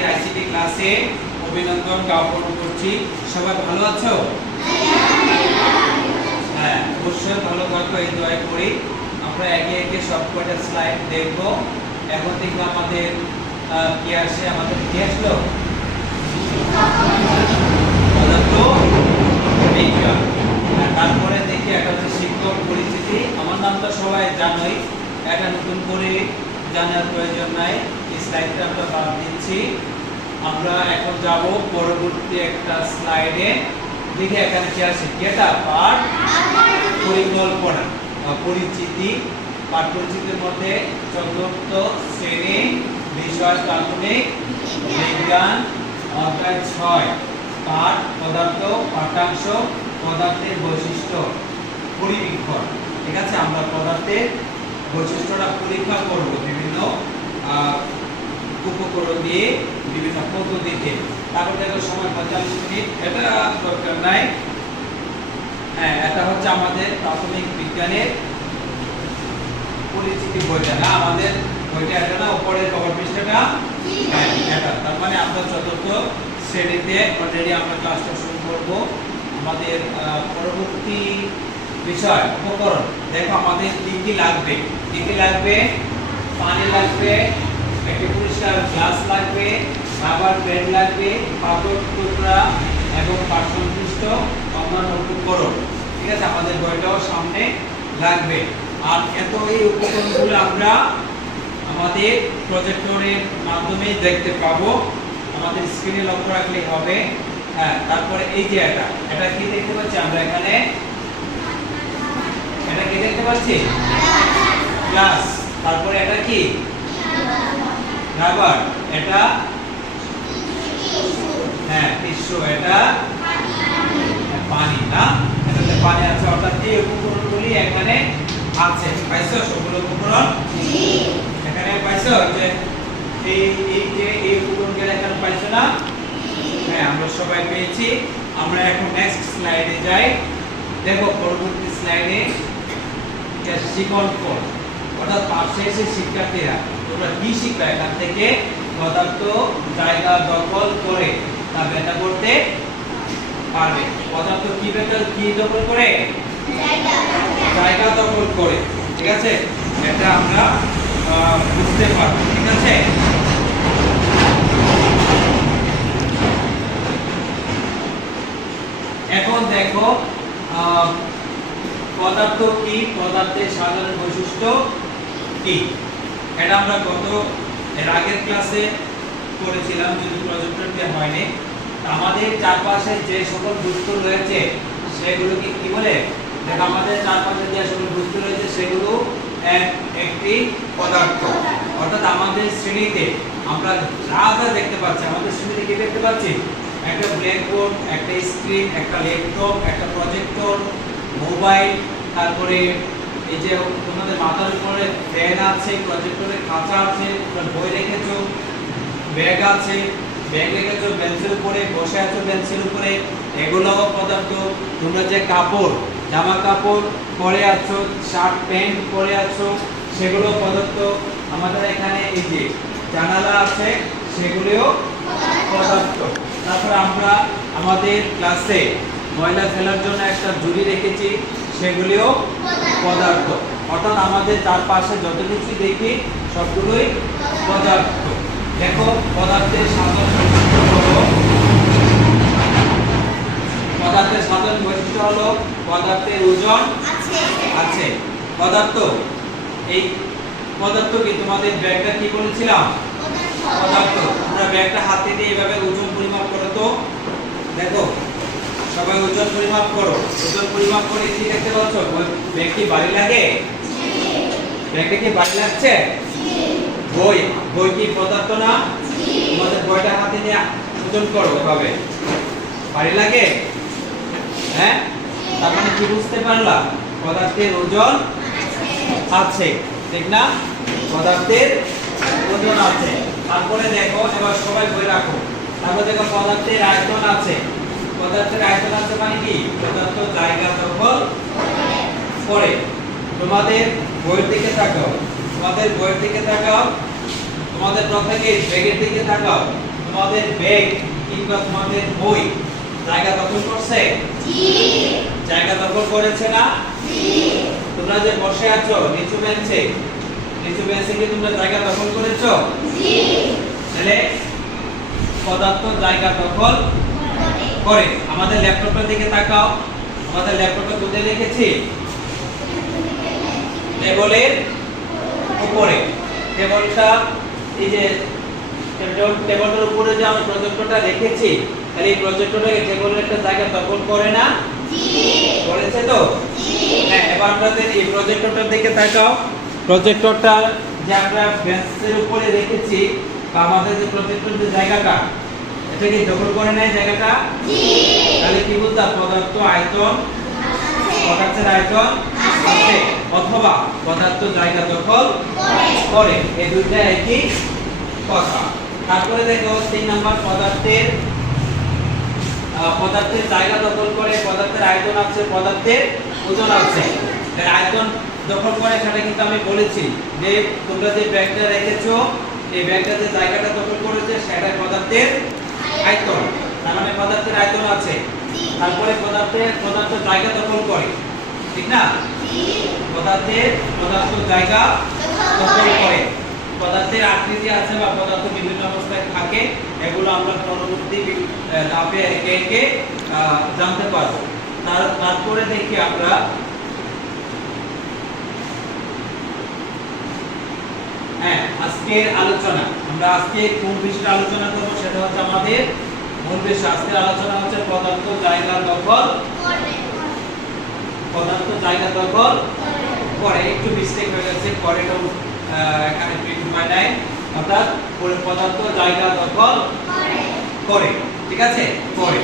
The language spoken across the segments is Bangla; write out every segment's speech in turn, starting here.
আজকের আইসিটি ক্লাসে অভিনন্দন জ্ঞাপন করছি। সবাই ভালো আছো? হ্যাঁ, অবশ্যই ভালো থাকো, এই দোয়া করি। আমরা একে একে সবকটা স্লাইড দেখব। এখন দেখবো আমাদের কি আসে, আমাদের কি আসলো পদার্থ বিজ্ঞান। তারপরে দেখি একটা হচ্ছে শিক্ষক পরিচিতি। আমার নামটা সবাই জানোই, এটা নতুন করে জানার প্রয়োজন নাই। এই স্লাইডটা আমরা বাদ দিচ্ছি। আমরা এখন যাব পরবর্তী একটা স্লাইডে। দেখি এখানে কি আছে, এটা পাঠ পরিকল্পনা পরিচিতি। পাঠ পরিচিতির মধ্যে চতুর্থ শ্রেণী বিষয় প্রাথমিক বিজ্ঞান অধ্যায় 6 পাঠ পদার্থ পাঠ্যাংশ পদার্থের বৈশিষ্ট্য পরিবীক্ষণ। ঠিক আছে, আমরা পদার্থের বৈশিষ্ট্যটা পরীক্ষা করব বিভিন্ন উপকরণ দিয়ে, বিভিন্ন পদ্ধতিতে। তারপর দেখো সময় 45 মিনিট, এটা দরকার নাই। হ্যাঁ, এটা হচ্ছে আমাদের প্রাথমিক বিজ্ঞানের পরিচিতি বইটা না, আমাদের বইটা এটা না, উপরের কভার পৃষ্ঠাটা এটা। তার মানে আমরা চতুর্থ শ্রেণীতে অলরেডি আমরা ক্লাসটা শুরু করব। আমাদের পরবর্তী বিষয় উপকরণ। দেখো আমাদের কি কি লাগবে, কি কি লাগবে? পানি লাগবে, একটি পরিষ্কার গ্লাস লাগবে, রাবার ব্যান্ড লাগবে, পাথর টুকরা এবং পাঠ সংশ্লিষ্ট অন্যান্য উপকরণ। ঠিক আছে, আমাদের বইটাও সামনে লাগবে। আর এত এই উপকরণগুলো আমরা আমাদের প্রজেক্টরের মাধ্যমে দেখতে পাবো। আমাদের স্ক্রিনে লক্ষ্য রাখলেই হবে। হ্যাঁ, তারপরে এই যে এটা কি দেখতে পাচ্ছি আমরা এখানে? এটা কি দেখতে পাচ্ছি? গ্লাস। তারপরে এটা কি? রাবার। এটা হ্যাঁ টিস্যু। এটা পানি না, এটাতে পানি আছে। অর্থাৎ এই উপকরণগুলি এখানে আছে। পাইছো সবগুলো উপকরণ? এখানে পাইছো যে এই উপকরণগুলো এখানে পাইছো না? হ্যাঁ, আমরা সবাই পেয়েছি। আমরা এখন নেক্সট স্লাইডে যাই। দেখো পরবর্তী স্লাইডে শিখন ফল, অর্থাৎ পাঠ শেষে শিক্ষার্থীরা তোমরা কি শিখবে এখান থেকে? পদার্থ জায়গা দখল করে তা ব্যাখ্যা করতে পারবে। পদার্থ কি দখল করে? জায়গা দখল করে। ঠিক আছে, এটা আমরা বুঝতে পারবো। ঠিক আছে, এখন দেখো পদার্থ কি, পদার্থের সাধারণ বৈশিষ্ট্য কি, এটা আমরা এর আগের ক্লাসে করেছিলাম, যদি প্রজেক্টরটি হয়নি। আমাদের চারপাশে যে সকল বস্তু রয়েছে সেগুলোকে কি বলে? দেখো আমাদের চারপাশে যে সকল বস্তু রয়েছে সেগুলো একটি পদার্থ। অর্থাৎ আমাদের শ্রেণীতে আমরা যা যা দেখতে পাচ্ছি, আমাদের শ্রেণীতে কি দেখতে পাচ্ছি? একটা ব্ল্যাকবোর্ড, একটা স্ক্রিন, একটা ল্যাপটপ, একটা প্রজেক্টর, মোবাইল, তারপরে এই যে তোমাদের মাথার উপরে ফ্যান আছে, প্রজেক্টরের খাঁচা আছে, বই রেখেছো, ব্যাগ আছে, ব্যাগ রেখেছো, বেঞ্চের উপরে বসে আছো, বেঞ্চের উপরে, এগুলো পদার্থ। তোমরা যে কাপড়, জামা কাপড় পরে আছো, শার্ট প্যান্ট পরে আছো, সেগুলো পদার্থ। আমাদের এখানে এই যে জানালা আছে, সেগুলিও পদার্থ। তারপর আমরা আমাদের ক্লাসে ময়লা ফেলার জন্য একটা ঝুড়ি রেখেছি, সেগুলিও পদার্থ। অর্থাৎ আমাদের চারপাশে যত কিছু দেখি সবগুলোই পদার্থ। দেখো পদার্থের সাধারণ বৈশিষ্ট্য হলো, পদার্থের সাধারণ বৈশিষ্ট্য হলো পদার্থের ওজন আছে। পদার্থ, এই পদার্থ কি? তোমাদের ব্যাগটা কি বলেছিলাম? পদার্থ। তোমরা ব্যাগটা হাতে দিয়ে এইভাবে ওজন পরিমাপ করো তো। দেখো সবাই ওজন পরিমাপ করো। ওজন পরিমাপ করে কি দেখতে পাচ্ছ? ব্যাগ কি ভারী লাগে? ব্যাগটা কি ভারী লাগছে? বই কি পদার্থ না? তোমাদের বইটা হাতে নিয়ে ওজন করো এভাবে, ভারী লাগে? হ্যাঁ, তার মানে কি বুঝতে পারলা? পদার্থের ওজন আছে, ঠিক না? পদার্থের ওজন আছে। তারপরে দেখো, এবার সবাই বই রাখো। তারপর দেখো পদার্থের আয়তন আছে। পদার্থের আয়তন আছে মানে কি? পদার্থ জায়গা দখল করে। তোমাদের বইয়ের দিকে তাকাও, তোমাদের বইয়ের দিকে তাকাও, তোমাদের প্রত্যেকের ব্যাগের দিকে তাকাও। তোমাদের ব্যাগ কিংবা তোমাদের বই জায়গা দখল করছে? জায়গা দখল করেছে না? তোমরা যে বসে আছো নিচু বেঞ্চে কি তোমরা জায়গা দখল করেছো? তাহলে পদার্থ জায়গা দখল করে। আমাদের ল্যাপটপের দিকে তাকাও, আমাদের ল্যাপটপে কোথায় লিখেছি? টেবিলের উপরে। টেবিলটা এই যে টেবিলের উপরে যে আমি প্রজেক্টরটা রেখেছি, তাহলে এই প্রজেক্টরটা টেবিলের একটা জায়গা দখল করে না? করেছে তো? হ্যাঁ, এবার আমাদের এই প্রজেক্টরটার দিকে তাকাও। প্রজেক্টরটা যে আমরা বেঞ্চের উপরে রেখেছি বা আমাদের যে প্রজেক্টরের জায়গাটা, এটা কি দখল করে নাই জায়গাটা? তাহলে কি বলতে পদার্থ আয়তন, পদার্থের আয়তন আছে, অথবা পদার্থ জায়গা দখল করে। এই দুইটা একই কথা। তারপরে দেখো 3 নাম্বার, পদার্থের জায়গা দখল করে, পদার্থের আয়তন আছে, পদার্থের ওজন আছে। এর আয়তন দখল করে সেটা কিন্তু আমি বলেছি যে তোমরা যে ব্যাগটা রেখেছো এই ব্যাগটা যে জায়গাটা দখল করেছে সেটা পদার্থের আয়তন, তার মানে পদার্থের আয়তন আছে। তারপরে পদার্থ জায়গা দখল করে, ঠিক না? পদার্থ জায়গা দখল করে। পদার্থের আকৃতি আছে বা পদার্থ বিভিন্ন অবস্থায় থাকে, এগুলো আমরা পরবর্তী ধাপে একে একে জানতে পারবো। তারপরে দেখি আমরা আজকের আলোচনা, আমরা আজকে কোন বিষয়ে আলোচনা করব সেটা হচ্ছে আমাদের মূল বিষয়। আজকের আলোচনা হচ্ছে পদার্থ জায়গা দখল করে। একটু মিস্টেক হয়ে গেছে, করেটা এখানে প্রিন্ট হয় নাই, অর্থাৎ পদার্থ জায়গা দখল করে, ঠিক আছে? করে,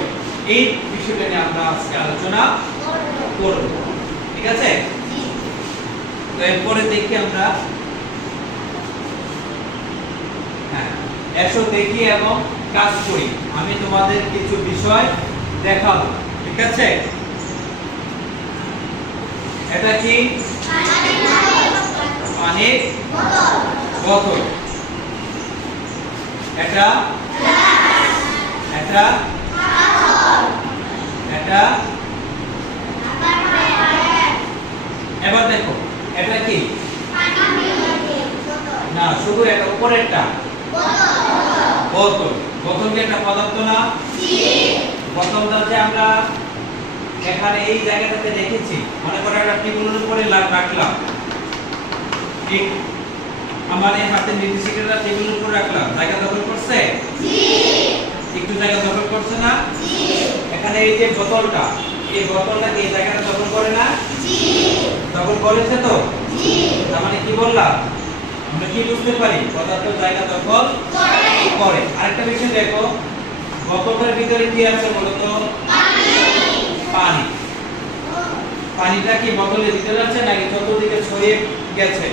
এই বিষয়টা নিয়ে আমরা আজকে আলোচনা করব, ঠিক আছে? তো এরপরে দেখি আমরা, এসো দেখি এবং কাজ করি। আমি তোমাদের কিছু বিষয় দেখাবো, ঠিক আছে? এটা কি? পানির বোতল। এটা এবার দেখো এটা কি? না, শুধু এটা উপরেরটা বোতল। বোতল কি একটা পদার্থ না? বোতলটা যে আমরা এখানে এই জায়গাটাতে রেখেছি, মনে করো একটা টেবিলের উপরে রাখলাম, ঠিক? আমার এই হাতের নির্দেশিকাটা টেবিলের উপর রাখলাম, জায়গা দখল করছে? একটু জায়গা দখল করছে না? এখানে এই যে বোতলটা, এই বোতলটা কি এই জায়গাটা দখল করে না? দখল করেছে তো? তার মানে কি বললাম? আমরা কি বুঝতে পারি? পদার্থ জায়গা দখল করে। আরেকটা বিষয় দেখো, বোতলের ভিতরে কি আছে বলো তো? পানি। পানিটা কি বোতলের ভিতরে আছে নাকি চতুর্দিকে ছড়িয়ে গেছে?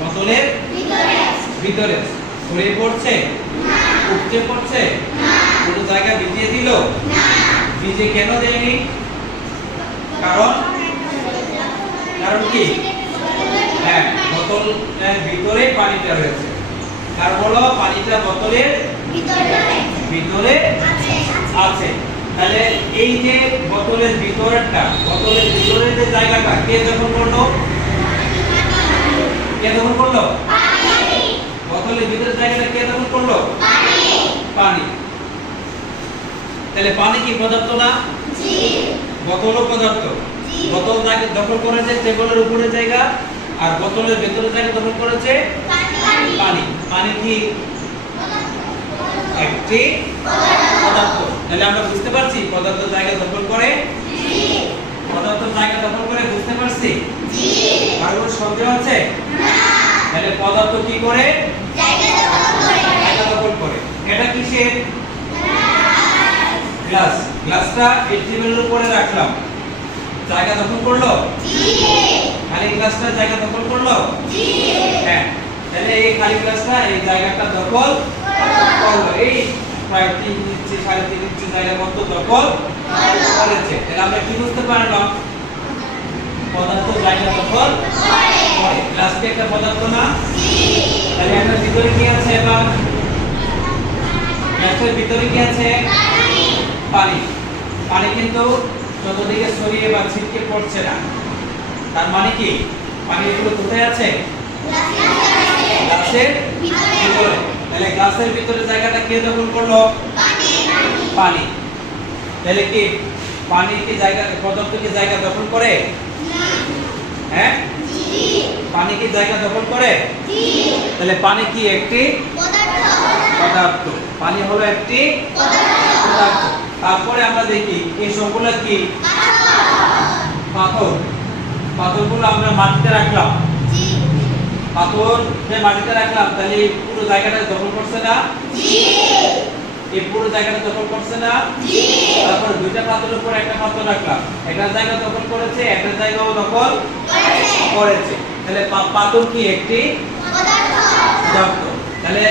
বোতলের ভিতরে ছড়িয়ে পড়ছে? উপচে পড়ছে? পুরো জায়গা ভিজিয়ে দিল? ভিজে কেন দেয়নি? কারণ কি? হ্যাঁ, বোতলের ভিতরে পানিটা রয়েছে। কারণ হলো পানিটা বোতলের ভিতরে আছে। তাহলে এই যে বোতলের ভিতরের যে জায়গাটা কে দখল করলো? বোতলের ভিতরের জায়গাটা কে দখল করলো? পানি। তাহলে পানি কি পদার্থ না? বোতলও পদার্থ। বোতল দখল করেছে টেবিলের উপরে জায়গা, আর বোতলের ভেতরে জায়গা দখল করেছে পানি। পানি কি একটি পদার্থ? তাহলে আমরা বুঝতে পারছি পদার্থ জায়গা দখল করে। পদার্থ জায়গা দখল করে, বুঝতে পারছি? আর কোনো সন্দেহ আছে? তাহলে পদার্থ কি করে? জায়গা দখল করে। এটা কিসের? গ্লাস। গ্লাসটা এই টেবিলের উপরে রাখলাম, জায়গা দখল করলো? খালি গ্লাসটা জায়গা দখল করলো? হ্যাঁ, তাহলে এই খালি গ্লাসটা এই জায়গাটা দখল করলো। এই প্রায় 3 ইঞ্চি 3.5 ইঞ্চি জায়গা মতো দখল করেছে। তাহলে আমরা কি বুঝতে পারলাম? পদার্থ জায়গা দখল করে। গ্লাস কি একটা পদার্থ না? তাহলে এটার ভিতরে কি আছে? এবার গ্লাসের ভিতরে কি আছে? পানি। পানি কিন্তু চতুর্দিকে ছড়িয়ে বা ছিটকে পড়ছে না, তার মানে কি পানিগুলো কোথায় আছে? গ্লাসের ভিতরে। তাহলে গ্লাসের ভিতরে জায়গাটা কে দখল করলো? পানি। তাহলে কি পানি কি জায়গা, পদার্থ কি জায়গা দখল করে? হ্যাঁ, পানি কি জায়গা দখল করে? তাহলে পানি কি একটি পদার্থ? পানি হলো একটি পদার্থ। তারপরে আমরা দেখি এই সবগুলো কি? পাথর। পাথরগুলো আমরা মাটিতে রাখলাম, পাথর যে মাটিতে রাখলাম, তাহলে এই পুরো জায়গাটা দখল করছে না? এই পুরো জায়গাটা দখল করছে না? তারপর দুইটা পাথরের উপর একটা পাথর রাখলাম, একটা জায়গা দখল করেছে, একটা জায়গাও দখল করেছে। তাহলে পাথর কি একটি পদার্থ? তাহলে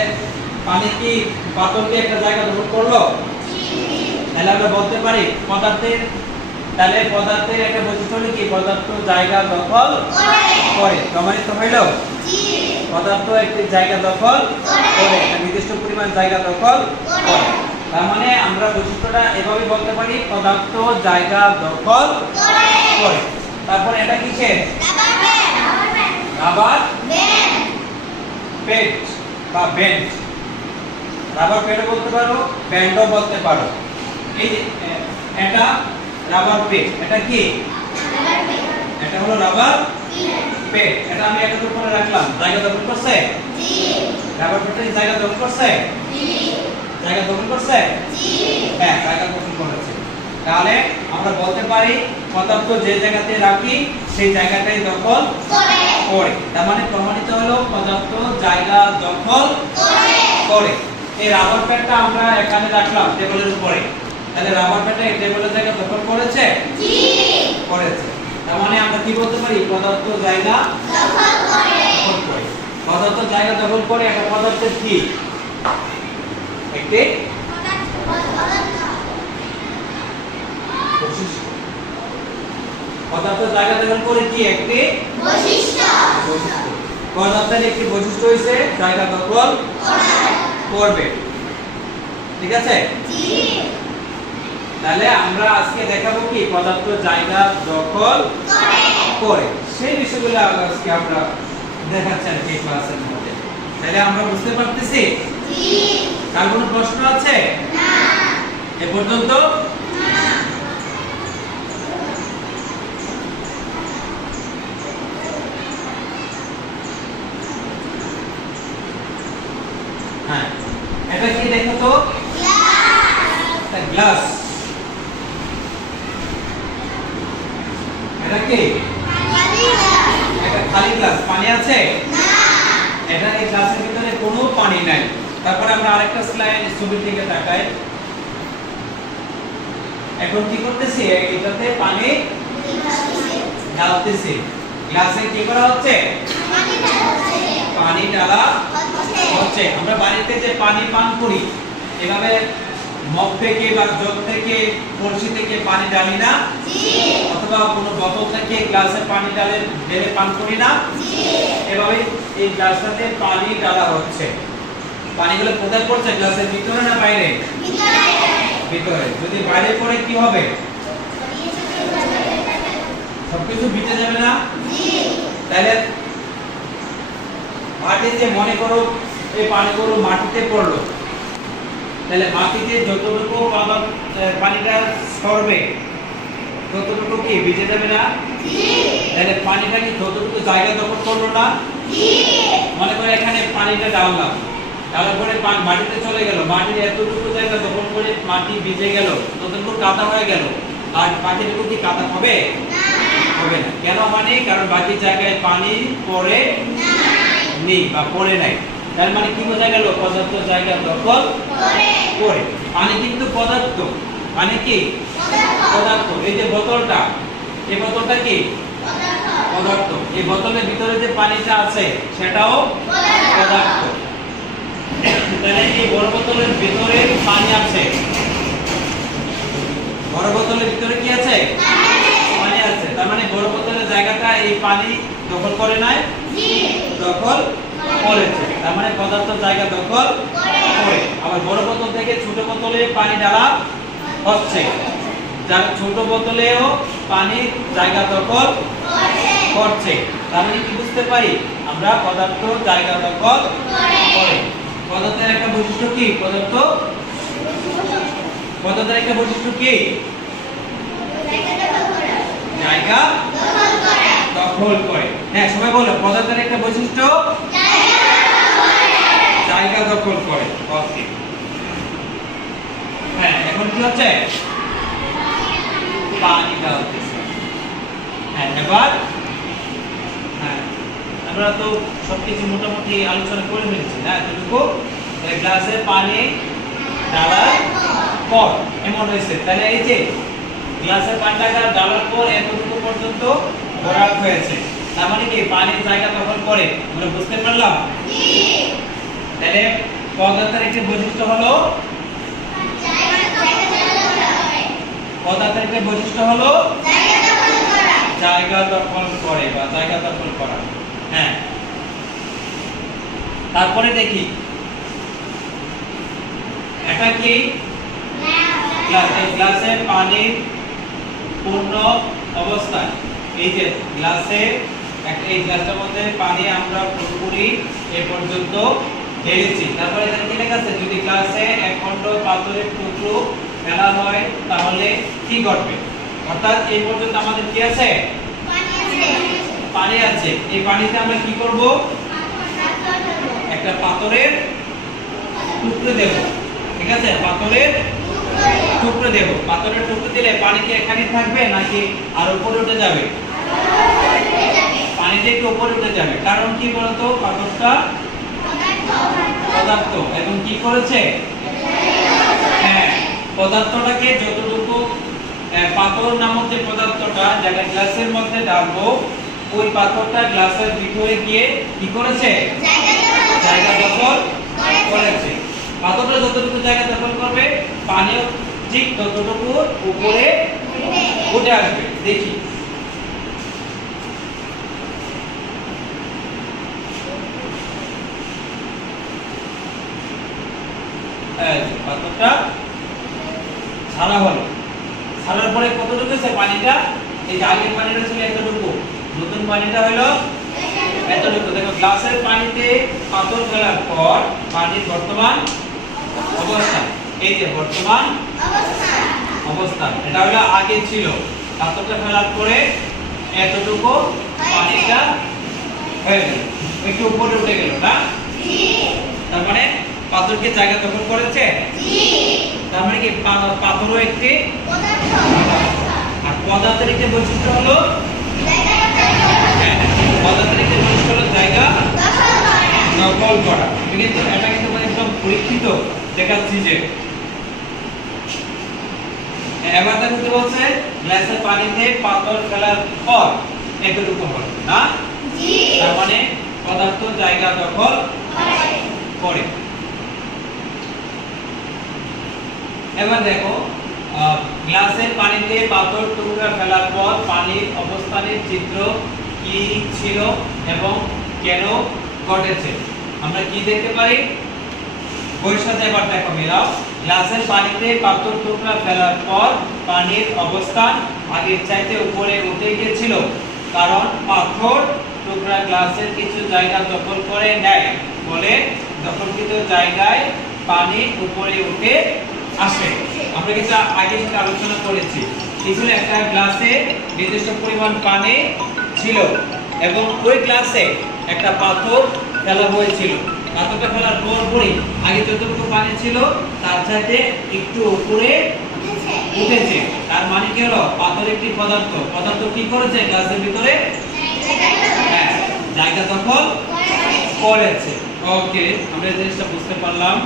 পানি কি পাথর কি একটা জায়গা দখল করলো? তাহলে আমরা বলতে পারি পদার্থের, তাহলে পদার্থের একটা বৈশিষ্ট্য হলো কি পদার্থ জায়গা দখল করে। প্রমাণিত হইল পদার্থ একটি জায়গা দখল করে, একটা নির্দিষ্ট পরিমাণ জায়গা দখল করে। তার মানে আমরা বৈশিষ্ট্যটা এভাবে বলতে পারি পদার্থ জায়গা দখল করে। তারপরে এটা কিসের? রাবার প্যাড বা ব্যান্ড। রাবার প্যাডও বলতে পারো, ব্যান্ডও বলতে পারো। এই যে এটা রাবার প্যাড, এটা কি? এটা হলো রাবার প্যাড। এটা আমি এটার উপরে রাখলাম, জায়গা দখল করছে? রাবার প্যাডের জায়গা দখল করছে? জায়গা দখল করছে? হ্যাঁ, জায়গা দখল করেছে। তাহলে আমরা বলতে পারি পদার্থ যে জায়গাতে রাখি সেই জায়গাটাই দখল করে। তার মানে প্রমাণিত হলো পদার্থ জায়গা দখল করে। এই রাবার প্যাডটা আমরা এখানে রাখলাম টেবিলের উপরে, তাহলে রাবার প্যাডটা এই টেবিলের জায়গা দখল করেছে? করেছে। তার মানে আমরা কি বলতে পারি পদার্থ জায়গা দখল করে। পদার্থ জায়গা দখল করে একটা পদার্থের কি? একটি বৈশিষ্ট্য। পদার্থ জায়গা দখল করে কি? একটি বৈশিষ্ট্য। পদার্থের একটি বৈশিষ্ট্য হইছে জায়গা দখল করবে। ঠিক আছে? তাহলে আমরা আজকে দেখাবো কি পদার্থ জায়গা দখল করে। সেই বিষয়গুলো আজকে আমরা দেখাচ্ছি আর কি ক্লাসের মধ্যে। তাহলে আমরা বুঝতে পারতেছি? কার কোনো প্রশ্ন আছে? না। এ পর্যন্ত? না। হ্যাঁ, এটা কি দেখো তো? গ্লাস। এটা কি? এটা খালি গ্লাস। পানি আছে? না। এটা এই গ্লাসের ভিতরে কোনো পানি নাই। তারপরে আমরা আরেকটা স্লাইড ছবির দিকে তাকাই। এখন কি করতেছি? এটাতে পানি ঢালতেছি। গ্লাসে কি করা হচ্ছে? পানি ঢালা হচ্ছে। আমরা বাড়িতে যে পানি পান করি, এভাবে মগ থেকে বা জগ থেকে কলসি থেকে পানি ঢালি না? অথবা কোনো বোতল থেকে গ্লাসে পানি ঢেলে পান করি না? এভাবে এই গ্লাসটাতে পানি ঢালা হচ্ছে। পানিগুলো কোথায় পড়ছে? গ্লাসের ভিতরে না বাইরে? ভিতরে। যদি বাইরে পড়ে কি হবে? সবকিছু ভিজে যাবে না? তাহলে মাটিতে মনে করো এই পানিগুলো মাটিতে পড়লো, তাহলে মাটিতে যতটুকু পানিটা সরবে ততটুকু কি ভিজে যাবে না? তাহলে পানিটা কি যতটুকু জায়গা দখল করলো না? মনে করে এখানে পানিটা ঢাললাম, ঢালার পরে মাটিতে চলে গেল, মাটির এতটুকু জায়গা দখল করে মাটি ভিজে গেল, ততটুকু কাদা হয়ে গেল। আর বাকিটুকু কি কাদা হবে? হবে না। কেন? মানে কারণ বাকি জায়গায় পানি পড়ে নেই বা পড়ে নাই। তার মানে কি বোঝা গেল? পদার্থ জায়গা দখল করে। পানি কিন্তু পদার্থ। পানি কি পদার্থ। এই যে বোতলটা, এই বোতলটা কি পদার্থ। এই বোতলের ভিতরে যে পানিটা আছে সেটাও পদার্থ। তাহলে এই বড় বোতলের ভিতরে পানি আছে, বড় বোতলের ভিতরে কি আছে? পানি আছে। তার মানে বড় বোতলের জায়গাটা এই পানি দখল করে নাই? দখল করেছে। তার মানে পদার্থ জায়গা দখল পড়ে। আবার বড় বোতল থেকে ছোট বোতলে পানি ঢালা হচ্ছে, যার ছোট বোতলেও পানি জায়গা দখল করছে। তার মানে কি বুঝতে পারি আমরা পদার্থ জায়গা দখল করে। পদার্থের একটা বৈশিষ্ট্য কি? পদার্থের একটা বৈশিষ্ট্য কি? জায়গা দখল করে। হ্যাঁ, সবাই বলো পদার্থের একটা বৈশিষ্ট্য জায়গা দখল করে। ওকে, হ্যাঁ, এখন কি হচ্ছে? পানিটা হচ্ছে। হ্যাঁ, এবার হ্যাঁ, আমরা তো সবকিছু মোটামুটি আলোচনা করে ফেলেছি না? এতটুকু গ্লাসে পানি ঢালার পর এমন হয়েছে, তাহলে এই যে গ্লাসে পানিটা ঢালার পর এতটুকু পর্যন্ত ভরাট হয়েছে, তার মানে কি পানির জায়গা দখল করে। আমরা বুঝতে পারলাম? তাহলে পদার্থের একটি বৈশিষ্ট্য হলো জায়গা দখল করে বা জায়গা দখল করা। হ্যাঁ, তারপরে দেখি এটা কি? গ্লাসে পানির পূর্ণ অবস্থায়, এই যে গ্লাসে একটা, এই গ্লাসটার মধ্যে পানি আমরা পুরোপুরি এ পর্যন্ত ঢেলেছি। তারপরে এখানে কি লেখা আছে? যদি গ্লাসে এক খণ্ড পাথরের টুকরো ফেলা হয় তাহলে কি ঘটবে? অর্থাৎ এই পর্যন্ত আমাদের কি আছে? পানি আছে। এই পানিতে আমরা কি করব? একটা পাথরের টুকরো দেব। ঠিক আছে, পাথরের টুকরো দেব। পাথরের টুকরো দিলে পানি কি এখানে থাকবে নাকি আর উপরে উঠে যাবে? পানিতে একটু উপরে উঠে যাবে। কারণ কি বলতো? পাথরটা পদার্থ এবং কি করেছে? হ্যাঁ, পদার্থটাকে যতটুকু পাথর নামক যে পদার্থটা যেটা গ্লাসের মধ্যে ঢালবো, ওই পাথরটা গ্লাসের ভিতরে গিয়ে কি করেছে? জায়গা দখল করেছে। পাথরটা যতটুকু জায়গা দখল করবে, পানিও ঠিক ততটুকু উপরে উঠে আসবে। দেখি পাথরটা ছাড়া হলো, ছাড়ার পরে কতটুকু আছে পানিটা? এই যে আগের পানিটা ছিল এতটুকু, নতুন পানিটা হলো এতটুকু। দেখো গ্লাসের পানিতে পাথর ফেলার পর পানির বর্তমান অবস্থান, এই যে বর্তমান অবস্থান, এটা হলো আগে ছিল। পাথরটা ফেলার পরে এতটুকু পানিটা হয়ে গেল, একটু উপরে উঠে গেল না? তার মানে পাথরকে জায়গা দখল করেছে। তার মানে কি পাথরও একটি পদার্থ, আর পদার্থের একটি বৈশিষ্ট্য হলো পদার্থের একটি বৈশিষ্ট্য হলো জায়গা দখল করা। কিন্তু এটা কিন্তু একদম পরীক্ষিত দেখাচ্ছি যে এবার দেখো কি বলছে? গ্লাসের পানিতে পাথর ফেলার পর এতটুকু হলো না? তার মানে পদার্থ জায়গা দখল করে। এবার দেখো গ্লাসের পানিতে পাথর টুকরা ফেলার পর পানির অবস্থানের চিত্র কি ছিল এবং কেন ঘটেছে। আমরা কি দেখতে পারি? বইয়ের সাথে এবার দেখো মিলাও। গ্লাসের পানিতে পাথর টুকরা ফেলার পর পানির অবস্থান আগের চাইতে উপরে উঠে গিয়েছিল, কারণ পাথর টুকরা গ্লাসের কিছু জায়গা দখল করে নেয়, বলে দখলকৃত জায়গায় পানি উপরে উঠে আসে। আমরা কিন্তু আগে সেটা আলোচনা করেছি। এখানে একটা গ্লাসে নির্দিষ্ট পরিমাণ পানি ছিল এবং ওই গ্লাসে একটা পাথর ফেলা হয়েছিল। পাথরটা ফেলার পরই আগে যতটুকু পানি ছিল তার চাইতে একটু উপরে উঠেছে। তার মানে কি হলো? পাথর একটি পদার্থ। পদার্থ কি করেছে? গ্লাসের ভিতরে জায়গা দখল করেছে। ওকে, আমরা এই জিনিসটা বুঝতে পারলাম।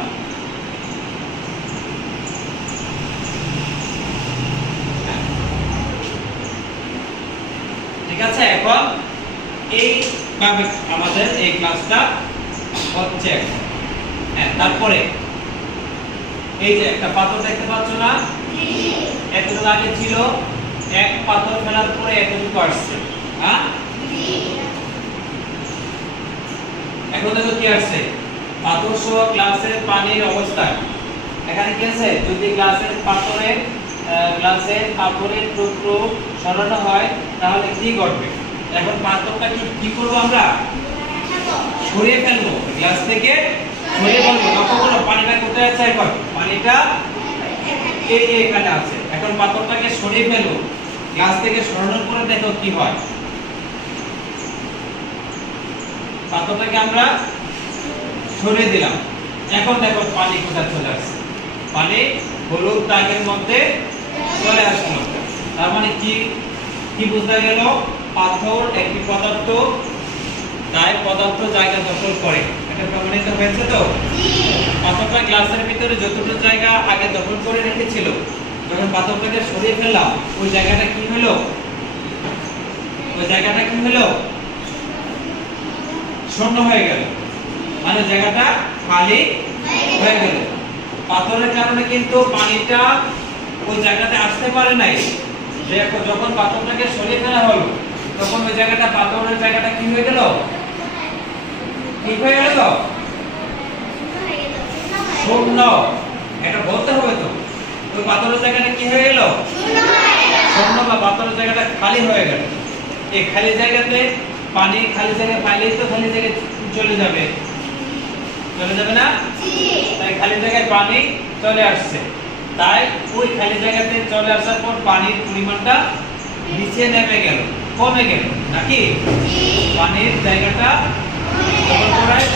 ঠিক আছে, এখন এই ভাবে আমাদের এই ক্লাসটা হচ্ছে। হ্যাঁ, তারপরে এই যে একটা পাথর দেখতে পাচ্ছ না? এতটুকু আগে ছিল, এক পাথর ফেলার পরে এতটুকু আসছে। হ্যাঁ, এখন দেখো কি আসছে? পাথর সহ গ্লাসের পানির অবস্থান। এখানে কি আছে, যদি গ্লাসের পাথরের টুকরো সরানো হয় তাহলে কি ঘটবে? এখন পাথরটা কি করব আমরা? সরিয়ে ফেলবো, গ্লাস থেকে সরিয়ে ফেলবো। তখন পানিটা কোথায় আছে? এখন পানিটা এখানে আছে। এখন পাথরটাকে সরিয়ে ফেলবো, গ্লাস থেকে সরানোর পরে দেখো কি হয়। পাথরটাকে আমরা সরিয়ে দিলাম, এখন দেখো পানি কোথায় চলে আসছে। পানি হলুদ দাগের মধ্যে চলে আসলো। তার মানে কি বোঝা গেল? পাথর একটি পদার্থ, তাই পদার্থ জায়গা দখল করে। এটা প্রমাণিত হয়েছে তো? পাথরটা গ্লাসের ভিতরে যতটুকু জায়গা আগে দখল করে রেখেছিল, যখন পাথরটাকে সরিয়ে ফেললাম ওই জায়গাটা কি হলো? শূন্য হয়ে গেল, মানে জায়গাটা খালি হয়ে গেল। পাথরের কারণে কিন্তু পানিটা ওই জায়গাতে আসতে পারে নাই। যখন পাথরটাকে সরিয়ে ফেলা হলো তখন ওই জায়গাটা, পাথরের জায়গাটা কি হয়ে গেল? শূন্য। এটা বলতে হবে তো, ওই পাথরের জায়গাটা কি হয়ে গেল? শূন্য, বা পাথরের জায়গাটা খালি হয়ে গেল। এই খালি জায়গাতে পানি, খালি জায়গায় পাইলেই তো খালি জায়গায় চলে যাবে না? তাই খালি জায়গায় পানি চলে আসছে। তাই ওই খালি জায়গাতে চলে আসার পর পানির পরিমাণটা নিচে নেমে গেল, কমে গেল নাকি? পানির জায়গাটা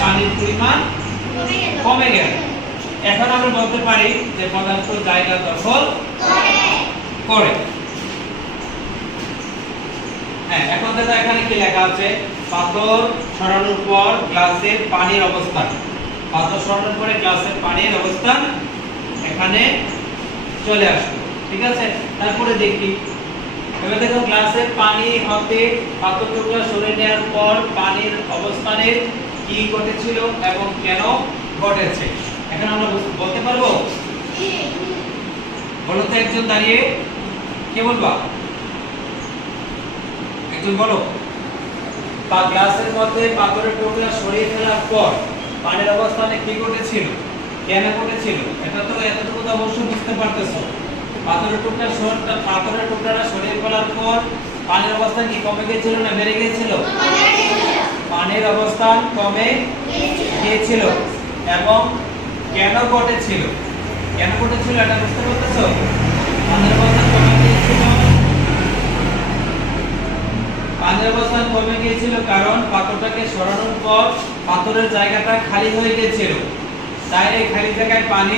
পানির পরিমাণ কমে গেল। এখন আমরা বলতে পারি যে পদার্থ জায়গা দখল করে। হ্যাঁ, এখন দেখো এখানে কি লেখা আছে? পাথর সরানোর পর গ্লাসের পানির অবস্থান। পাথর সরানোর পরে গ্লাসের পানির অবস্থান এখানে চলে আসলো, ঠিক আছে? তারপরে দেখি, এবার দেখো গ্লাসের পানি হতে পাথর টুকরা সরিয়ে নেওয়ার পর পানির অবস্থানের কি ঘটেছিল এবং কেন ঘটেছে, এখন আমরা বলতে পারবো? বলো তো একজন দাঁড়িয়ে, কে বলবা? একজন বলো। গ্লাসের মধ্যে পাথরের টুকরা সরিয়ে ফেলার পর পানির অবস্থানে কি ঘটেছিল, কেন ঘটেছিল? এটা তো এতটুকু তো অবশ্যই বুঝতে পারতেছো। পাথরের টুকরাটা সরিয়ে ফেলার পর পানির অবস্থান কি কমে গিয়েছিল না বেড়ে গিয়েছিল? পানির অবস্থান কমে গিয়েছিল। এবং কেন ঘটেছিল এটা বুঝতে পারতেছো? পানির অবস্থান কমে গিয়েছিল, কারণ পাথরটাকে সরানোর পর পাথরের জায়গাটা খালি হয়ে গিয়েছিল। তাই এই খালি জায়গায় পানি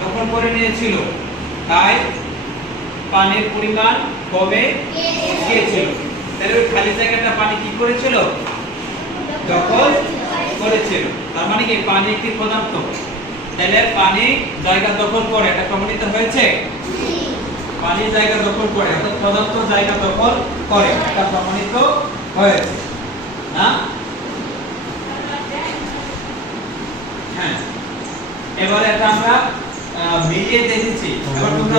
দখল করে নিয়েছিল, তাই পানির পরিমাণ কমে গিয়েছিল। তাহলে ওই খালি জায়গাটা পানি কি করেছিল? দখল করেছিল। তার মানে কি পানি একটি পদার্থ, তাহলে পানি জায়গা দখল করে। এটা প্রমাণিত হয়েছে? পানি জায়গা দখল করে, অর্থাৎ পদার্থ জায়গা দখল করে, এটা প্রমাণিত হয়েছে না? হ্যাঁ, এবারে এটা আমরা মিলিয়ে দেখেছি। এবার তোমরা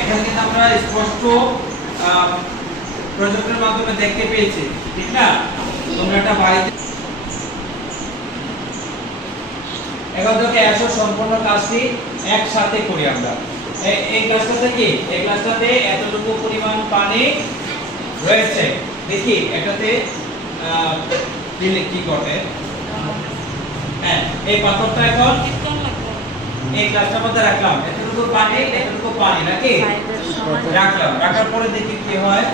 এখানে কিন্তু আমরা স্পষ্ট প্রজেক্টের মাধ্যমে দেখতে পেয়েছি, ঠিক না? তোমরা এটা বাড়িতে এবার দেখো এসো সম্পূর্ণ কাজটি একসাথে করি আমরা। এই গ্লাসটাতে কি, এই গ্লাসটাতে এতটুকু পরিমাণ পানি রয়েছে। দেখি এটাতে দিলে কি ঘটে। হ্যাঁ, এই পাথরটা এখন এই গ্লাসটার মধ্যে রাখলাম, এতটুকু পানি নাকি রাখলাম। রাখার পরে দেখি কি হয়,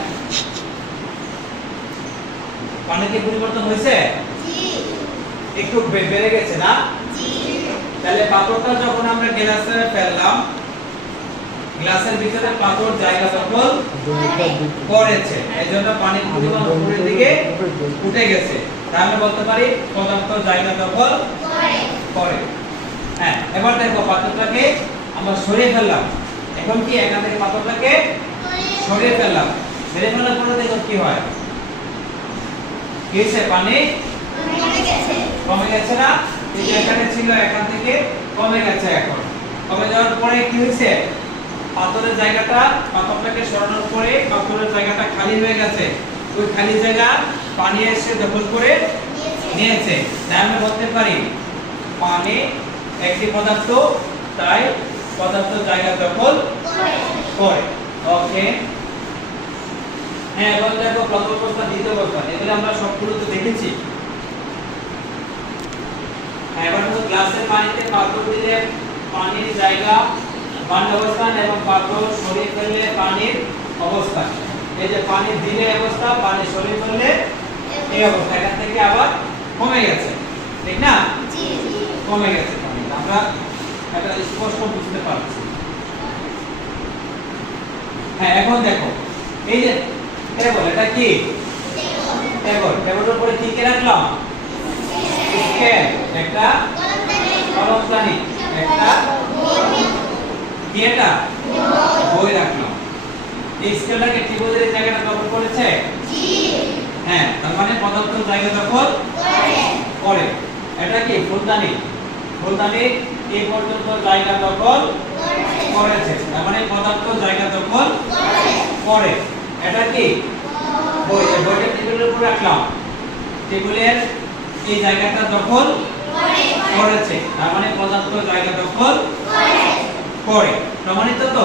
পানিতে পরিবর্তন হয়েছে? একটু বেড়ে গেছে না? তাহলে পাথরটা যখন আমরা গ্লাসে ফেললাম, গ্লাসের ভিতরে পাথর জায়গা দখল করেছে, এজন্য পানির পরিমাণ উপরের দিকে উঠে গেছে। তাহলে বলতে পারি পদার্থ জায়গা দখল করে। হ্যাঁ, এবার দেখো পাথরটাকে আমরা সরিয়ে ফেললাম। এখন কি এখান থেকে পাথরটাকে সরিয়ে ফেললাম, ফেলার পরে দেখো কি হয়, কি হয়েছে? পানি কমে গেছে না? এখানে ছিল, এখান থেকে কমে গেছে। এখন কমে যাওয়ার পরে কি হয়েছে? পাথরের জায়গাটা, পাথরটাকে সরানোর পরে পাথরের জায়গাটা খালি হয়ে গেছে। ওই খালি জায়গা পানি এসে দখল করে নিয়েছে। তাই আমরা বলতে পারি পানি একটি পদার্থ, তাই পদার্থ জায়গা দখল করে। ওকে, হ্যাঁ, এবার দেখো প্রথম অবস্থা, দ্বিতীয় অবস্থা, এগুলো আমরা সবগুলো তো দেখেছি। এবার হলো গ্লাসের পানিতে পাথর দিলে পানির জায়গা বান্ড অবস্থান এবং পাথর সরিয়ে ফেললে পানির অবস্থান। এই যে পানি দিলে অবস্থা, পানি সরিয়ে ফেললে এই অবস্থা। এখান থেকে আবার কমে গেছে, ঠিক না? জি জি, কমে গেছে পানি। আমরা এটা স্পষ্ট বুঝতে পারছি। হ্যাঁ, এখন দেখো এই যে টেবল, এটা কি টেবল? টেবলের উপরে কি কি রাখলাম? স্কেল, একটা কলমদানি, একটা কি, এটা বই রাখলাম। এই স্কেলটাকে টেবিলের এই জায়গাটা দখল করেছে? জি। হ্যাঁ, তার মানে পদার্থ জায়গা দখল করে। এটা কি ফুলদানি? ফুলদানি এই পর্যন্ত জায়গা দখল করেছে, তার মানে পদার্থ জায়গা দখল করে। এটা কি বই? এই বইটা টেবিলের উপর রাখলাম, টেবিলের এই জায়গাটা দখল করেছে, তার মানে পদার্থ জায়গা দখল করে। প্রমাণিত তো?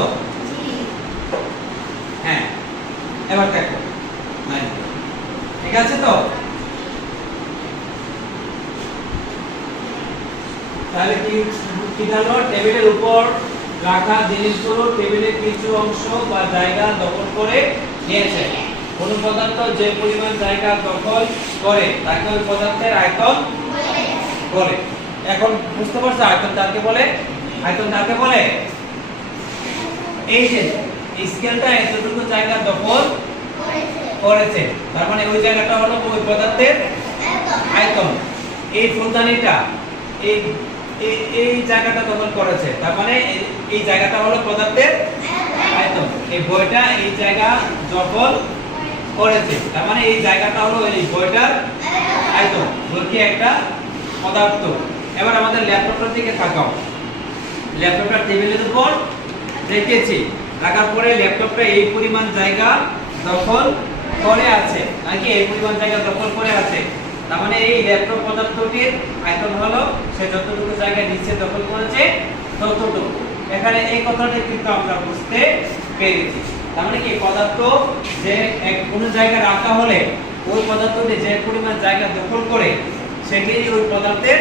হ্যাঁ, এবার দেখো ঠিক আছে তো? তাহলে কি হলো? টেবিলের উপর রাখা জিনিসগুলো টেবিলের কিছু অংশ বা জায়গা দখল করে নিয়েছে। কোন পদার্থ যে পরিমাণ জায়গা দখল করে তাকে ওই পদার্থের আয়তন বলে। এখন বুঝতে পারছো আয়তন কাকে বলে? আয়তন কাকে বলে? এই যে স্কেলটা এতটুকু জায়গা দখল করেছে, তার মানে ওই জায়গাটা হলো ওই পদার্থের আয়তন। এই ফুলদানিটা এই এই জায়গাটা দখল করেছে, তার মানে এই জায়গাটা হলো পদার্থের আয়তন। এই বইটা এই জায়গা দখল করেছে, তার মানে এই জায়গাটা হলো এই বইটার আয়তন। বই কি একটা পদার্থ। এবার আমাদের ল্যাপটপটার দিকে তাকাও। ল্যাপটপটা টেবিলের উপর রেখেছি, রাখার পরে ল্যাপটপটা এই পরিমাণ জায়গা দখল করে আছে, নাকি এই পরিমাণ জায়গা দখল করে আছে। তার মানে এই ল্যাপটপ পদার্থটির আয়তন হলো সে যতটুকু জায়গা নিচে দখল করেছে ততটুকু। এখানে এই কথাটা কিন্তু আমরা বুঝতে পেরেছি। তার মানে কি পদার্থ যে কোনো জায়গায় রাখা হলে ওই পদার্থটি যে পরিমাণ জায়গা দখল করে সেটি ওই পদার্থের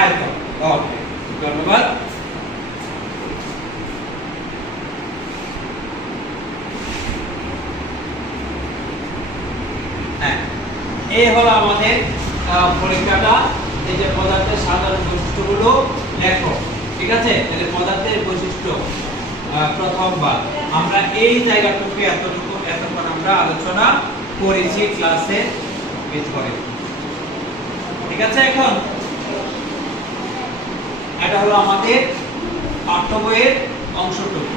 আয়তন। ওকে, ধন্যবাদ। হ্যাঁ, এই হলো আমাদের পরীক্ষাটা। এই যে পদার্থের সাধারণ বৈশিষ্ট্যগুলো লেখো, ঠিক আছে? তাহলে পদার্থের বৈশিষ্ট্য প্রথমবার আমরা এই জায়গাটুকু এতক্ষণ আমরা আলোচনা করেছি ক্লাসে ভিতরে, ঠিক আছে? এখন এটা হলো আমাদের পাঠ্য বইয়ের অংশটুকু।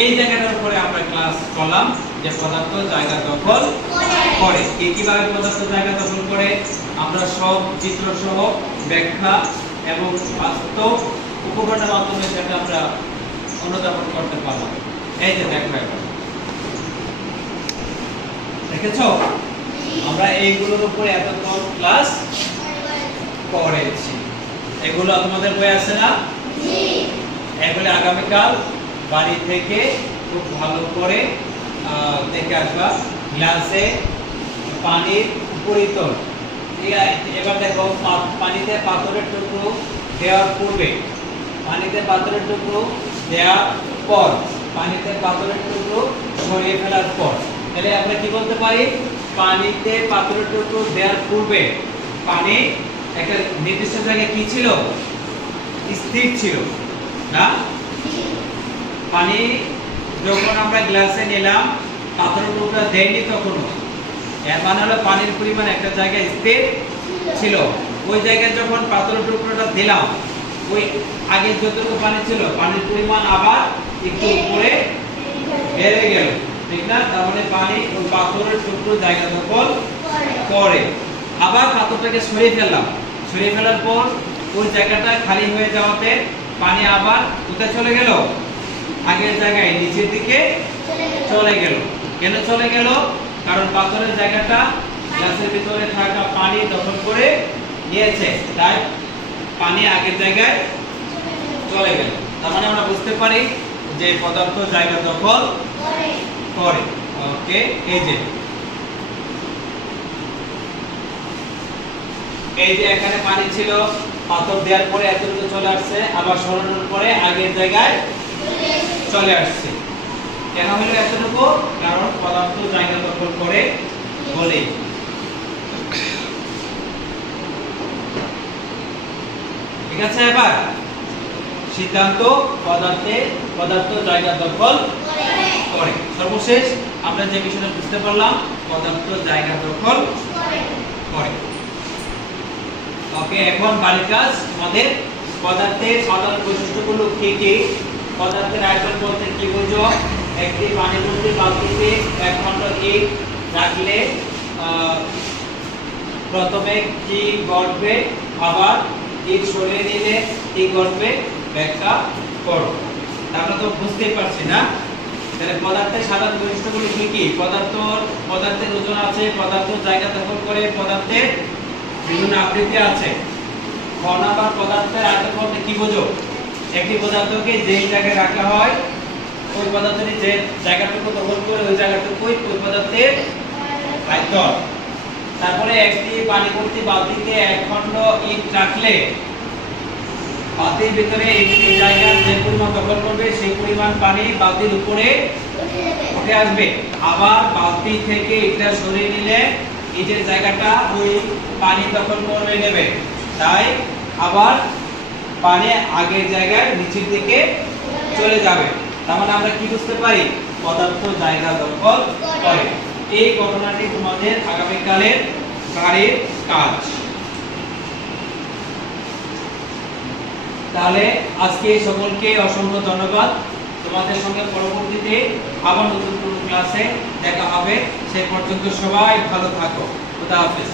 এই জায়গাটার উপরে আমরা ক্লাস করলাম যে পদার্থ জায়গা দখল করে। কিভাবে পদার্থ জায়গা দখল করে আমরা সব চিত্র সহ ব্যাখ্যা এবং বাস্তব উপকরণের মাধ্যমে সেটা আমরা অনুধাবন করতে পারলাম। এই যে দেখো, এখন দেখেছো আমরা এইগুলোর উপরে এতক্ষণ ক্লাস করেছি। এগুলো তোমাদের বই আছে না? এগুলো আগামীকাল বাড়ি থেকে খুব ভালো করে দেখে আসবা। গ্লাসে পানির উপরিতল, ঠিক আছে? এবার দেখো পানিতে পাথরের টুকরো দেওয়ার পূর্বে, পানিতে পাথরের টুকরো দেওয়ার পর, পানিতে পাথরের টুকরো সরিয়ে ফেলার পর। তাহলে আমরা কি বলতে পারি? পানিতে পাথরের টুকরো দেওয়ার পূর্বে পানি একটা নির্দিষ্ট জায়গায় কি ছিল? স্থির ছিল না? পানি যখন আমরা গ্লাসে নিলাম পাথরের টুকরা দেয়নি তখনও, এর মানে হলো পানির পরিমাণ একটা জায়গায় স্থির ছিল। ওই জায়গায় যখন পাথরের টুকরোটা দিলাম ওই আগে যতটুকু পানি ছিল পানির পরিমাণ আবার একটু উপরে বেড়ে গেল, ঠিক না? তার মানে পানি ওই পাথরের টুকরো জায়গা দখল করে। আবার পাথরটাকে সরিয়ে ফেললাম, সরিয়ে ফেলার পর ওই জায়গাটা খালি হয়ে যাওয়াতে পানি আবার কোথায় চলে গেল? আগের জায়গায় নিচের দিকে চলে গেল। কেন চলে গেল? কারণ পাথরের জায়গাটা গ্লাসের ভিতরে থাকা পানি দখল করে নিয়েছে, তাই পানি আগের জায়গায় চলে গেল। তার মানে আমরা বুঝতে পারি যে পদার্থ জায়গা দখল করে। ওকে, এই যে এখানে পানি ছিল, পাথর দেওয়ার পরে এতটুকু চলে আসছে, আবার সরানোর পরে আগের জায়গায় চলে আসছে। কেন হলো এতটুকু? কারণ পদার্থ জায়গা দখল করে বলে। ঠিক আছে, এবার সিদ্ধান্ত পদার্থ জায়গা দখল করে। সর্বশেষ আমরা যে বিষয়টা বুঝতে পারলাম, পদার্থ জায়গা দখল করে। ওকে, এখন বাড়ির কাজ আমাদের। পদার্থের সাধারণ বৈশিষ্ট্যগুলো কি কি? পদার্থের আয়তন বলতে কি বুঝো? একটি পানি ভর্তি বালতিতে 1 খণ্ড ইট রাখলে প্রথমে কি ঘটবে, আবার ইট সরিয়ে নিলে কি ঘটবে, ব্যাখ্যা করো। আমরা তো বুঝতেই পারছি না। তাহলে পদার্থের সাধারণ বৈশিষ্ট্যগুলো কি কি? পদার্থের ওজন আছে, পদার্থ জায়গা দখল করে, পদার্থের বিভিন্ন আকৃতি আছে। ঘন বা পদার্থের আয়তন বলতে কি বোঝো? একটি পদার্থকে যেই জায়গায় রাখা হয়, ওই পদার্থটি যে জায়গাটুকু দখল করে ওই জায়গাটুকুই ওই পদার্থের আয়তন। তারপরে একটি পানি ভর্তি বালতিতে 1 খণ্ড ইট রাখলে বালতির ভিতরে একটি জায়গা যে পরিমাণ দখল করবে সেই পরিমাণ পানি বালতির উপরে উঠে আসবে। আবার বালতি থেকে ইটটা সরিয়ে নিলে ইটের জায়গাটা ওই পানি দখল করে নেবে, তাই আবার পানি আগের জায়গায় নিচের দিকে চলে যাবে। তার মানে আমরা কি বুঝতে পারি? পদার্থ জায়গা দখল করে। এই ঘটনাটি তোমাদের আগামীকালের বাড়ির কাজ। তাহলে আজকে সকলকে অসংখ্য ধন্যবাদ। তোমাদের সঙ্গে পরবর্তীতে আবার নতুন কোনো ক্লাসে দেখা হবে। সেই পর্যন্ত সবাই ভালো থাকো। খোদা হাফেজ।